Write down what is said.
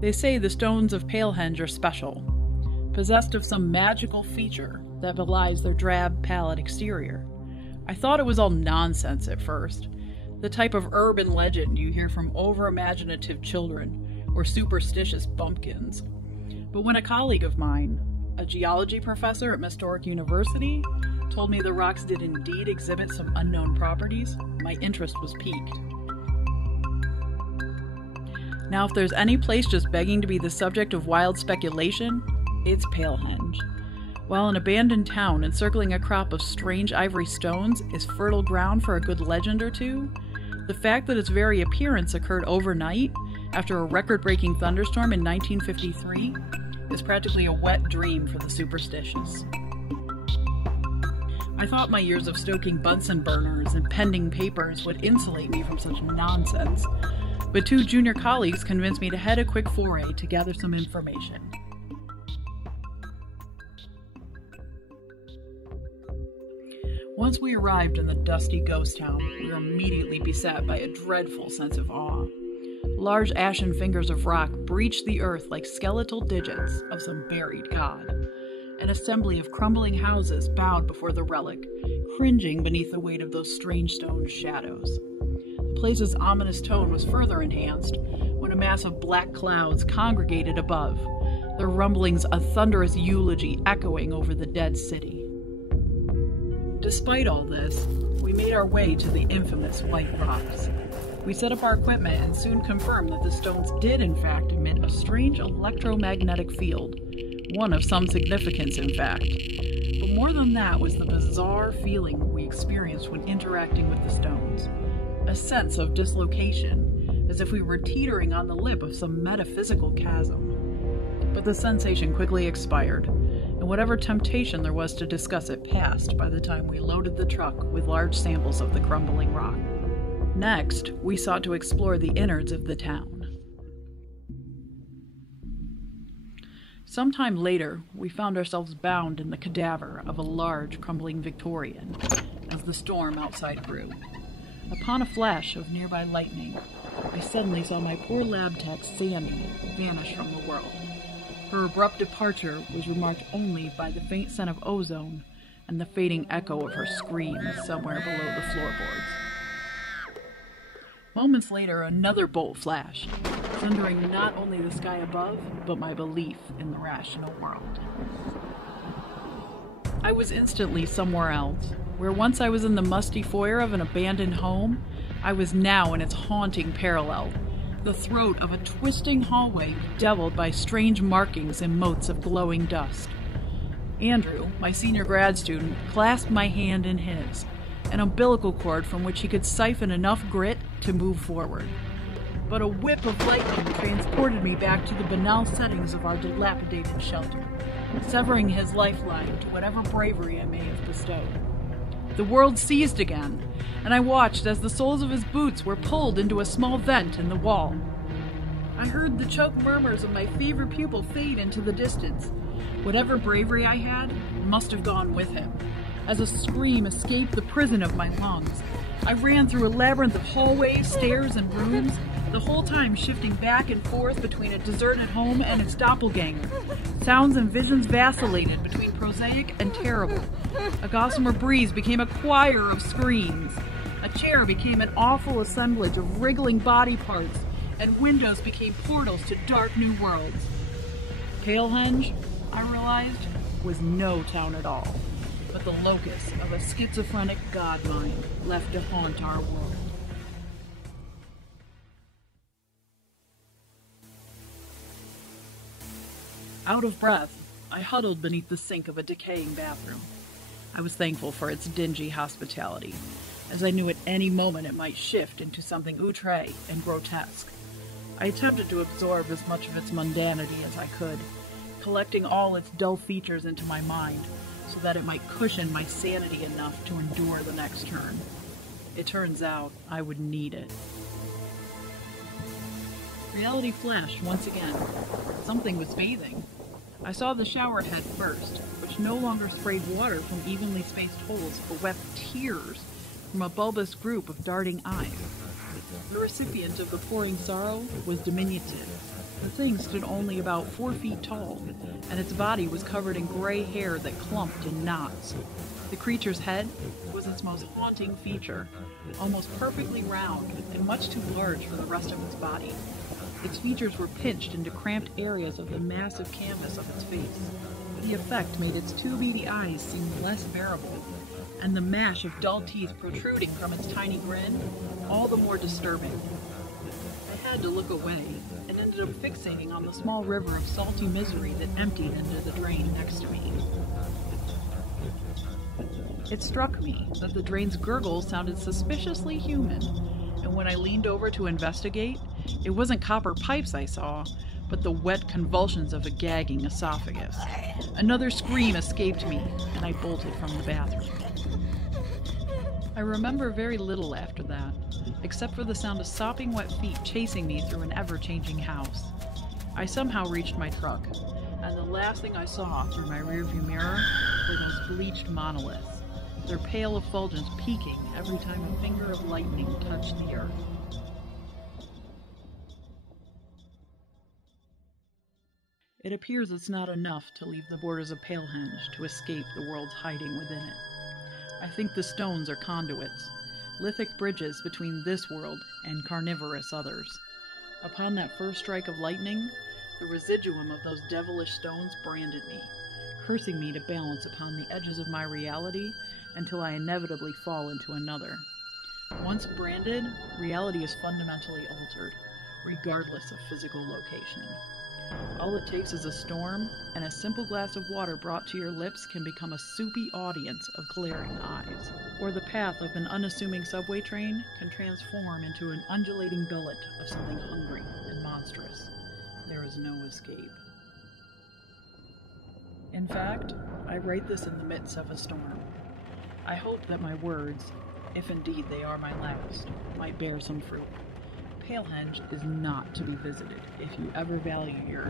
They say the stones of Palehenge are special, possessed of some magical feature that belies their drab, pallid exterior. I thought it was all nonsense at first, the type of urban legend you hear from over-imaginative children or superstitious bumpkins. But when a colleague of mine, a geology professor at Historic University, told me the rocks did indeed exhibit some unknown properties, my interest was piqued. Now, if there's any place just begging to be the subject of wild speculation, it's Palehenge. While an abandoned town encircling a crop of strange ivory stones is fertile ground for a good legend or two, the fact that its very appearance occurred overnight after a record-breaking thunderstorm in 1953 is practically a wet dream for the superstitious. I thought my years of stoking Bunsen burners and pending papers would insulate me from such nonsense, but two junior colleagues convinced me to head a quick foray to gather some information. Once we arrived in the dusty ghost town, we were immediately beset by a dreadful sense of awe. Large ashen fingers of rock breached the earth like skeletal digits of some buried god. An assembly of crumbling houses bowed before the relic, cringing beneath the weight of those strange stone shadows. The place's ominous tone was further enhanced when a mass of black clouds congregated above, their rumblings a thunderous eulogy echoing over the dead city. Despite all this, we made our way to the infamous White Rocks. We set up our equipment and soon confirmed that the stones did in fact emit a strange electromagnetic field, one of some significance in fact. But more than that was the bizarre feeling we experienced when interacting with the stones. A sense of dislocation, as if we were teetering on the lip of some metaphysical chasm. But the sensation quickly expired, and whatever temptation there was to discuss it passed by the time we loaded the truck with large samples of the crumbling rock. Next, we sought to explore the innards of the town. Sometime later, we found ourselves bound in the cadaver of a large, crumbling Victorian as the storm outside grew. Upon a flash of nearby lightning, I suddenly saw my poor lab tech, Sandy, vanish from the world. Her abrupt departure was remarked only by the faint scent of ozone and the fading echo of her screams somewhere below the floorboards. Moments later, another bolt flashed, sundering not only the sky above, but my belief in the rational world. I was instantly somewhere else. Where once I was in the musty foyer of an abandoned home, I was now in its haunting parallel, the throat of a twisting hallway bedeviled by strange markings and motes of glowing dust. Andrew, my senior grad student, clasped my hand in his, an umbilical cord from which he could siphon enough grit to move forward. But a whip of lightning transported me back to the banal settings of our dilapidated shelter, severing his lifeline to whatever bravery I may have bestowed. The world seized again, and I watched as the soles of his boots were pulled into a small vent in the wall. I heard the choked murmurs of my fevered pupil fade into the distance. Whatever bravery I had must have gone with him. As a scream escaped the prison of my lungs, I ran through a labyrinth of hallways, stairs, and rooms, the whole time shifting back and forth between a deserted home and its doppelganger. Sounds and visions vacillated between prosaic and terrible. A gossamer breeze became a choir of screams. A chair became an awful assemblage of wriggling body parts, and windows became portals to dark new worlds. Palehenge, I realized, was no town at all, but the locus of a schizophrenic god mind left to haunt our world. Out of breath, I huddled beneath the sink of a decaying bathroom. I was thankful for its dingy hospitality, as I knew at any moment it might shift into something outre and grotesque. I attempted to absorb as much of its mundanity as I could, collecting all its dull features into my mind, so that it might cushion my sanity enough to endure the next turn. It turns out I would need it. Reality flashed once again. Something was bathing. I saw the shower head first, which no longer sprayed water from evenly spaced holes, but wept tears from a bulbous group of darting eyes. The recipient of the pouring sorrow was diminutive, The thing stood only about 4 feet tall, and its body was covered in gray hair that clumped in knots. The creature's head was its most haunting feature, almost perfectly round and much too large for the rest of its body. Its features were pinched into cramped areas of the massive canvas of its face. The effect made its two beady eyes seem less bearable, and the mash of dull teeth protruding from its tiny grin all the more disturbing. I had to look away, and ended up fixating on the small river of salty misery that emptied into the drain next to me. It struck me that the drain's gurgle sounded suspiciously human, and when I leaned over to investigate, it wasn't copper pipes I saw, but the wet convulsions of a gagging esophagus. Another scream escaped me, and I bolted from the bathroom. I remember very little after that, except for the sound of sopping wet feet chasing me through an ever-changing house. I somehow reached my truck, and the last thing I saw through my rearview mirror were those bleached monoliths, their pale effulgence peaking every time a finger of lightning touched the earth. It appears it's not enough to leave the borders of Palehenge to escape the world's hiding within it. I think the stones are conduits, lithic bridges between this world and carnivorous others. Upon that first strike of lightning, the residuum of those devilish stones branded me, cursing me to balance upon the edges of my reality until I inevitably fall into another. Once branded, reality is fundamentally altered, regardless of physical location. All it takes is a storm, and a simple glass of water brought to your lips can become a soupy audience of glaring eyes. Or the path of an unassuming subway train can transform into an undulating gullet of something hungry and monstrous. There is no escape. In fact, I write this in the midst of a storm. I hope that my words, if indeed they are my last, might bear some fruit. Palehenge is not to be visited if you ever value your